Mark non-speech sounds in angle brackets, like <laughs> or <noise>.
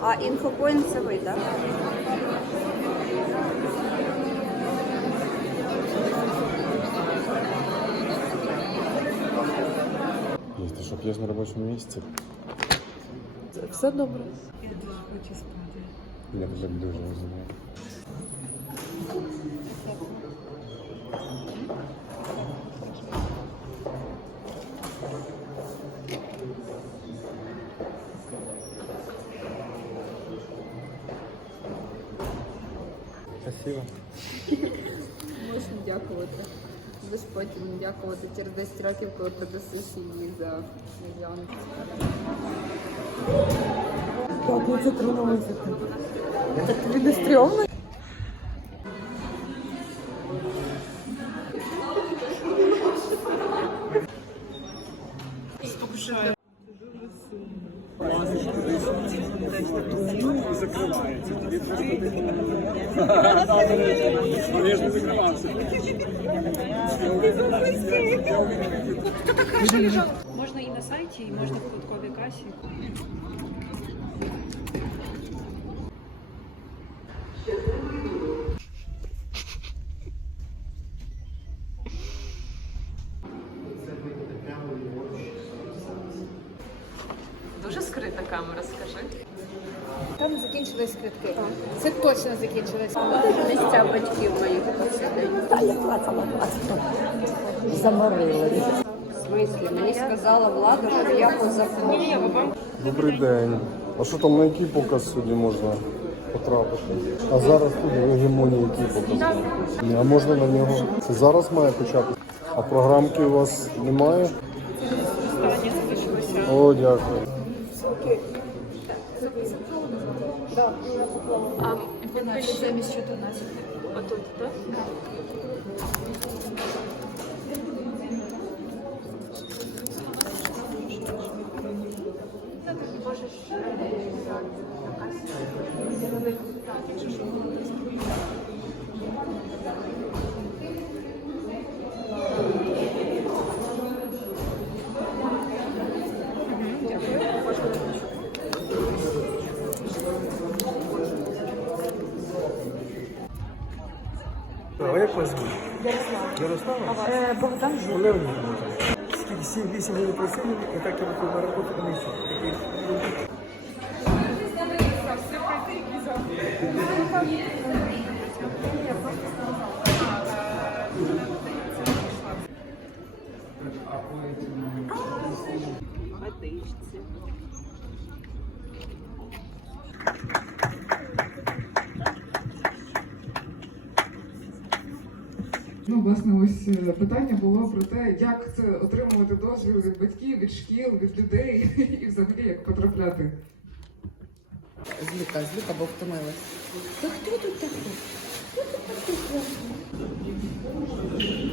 А інфопоінт це ви, так? Если що п'єш на робочому місці, Все добре. Я дуже хочу спати. я вже дуже розумію. Спасибо. Можна дякувати. Ви ж потім дякувати через 10 років, коли продасиш її за мільйон. П'ятниця 13. Так тобі не стрьомно? Можна і на сайті, і можна в податковій касі. Дуже скрита камера, скажи. Там закінчились квитки. Це точно закінчились. Місця батьків моїх посидить. Заморили. В смислі, мені сказала влада, що я позаконую. Добрий день. А що там на який показ сьогодні можна потрапити? А зараз тут в гегемонії який показ? А можна на нього? Це зараз має почати? А програмки у вас немає? О, дякую. Замість 14. Отут, так? А як вас звуть? Ярослава. Ярослава? Богдан Жук. Скільки 7-8 годин працюємо, і так я виходив на роботу і нічого. Такий Ну, власне, ось е, питання було про те, як це отримувати дозвіл від батьків, від шкіл, від людей <laughs> і взагалі як потрапляти. Зліка, зліка, бо втомилась. Та хто тут такий? Хто тут такий?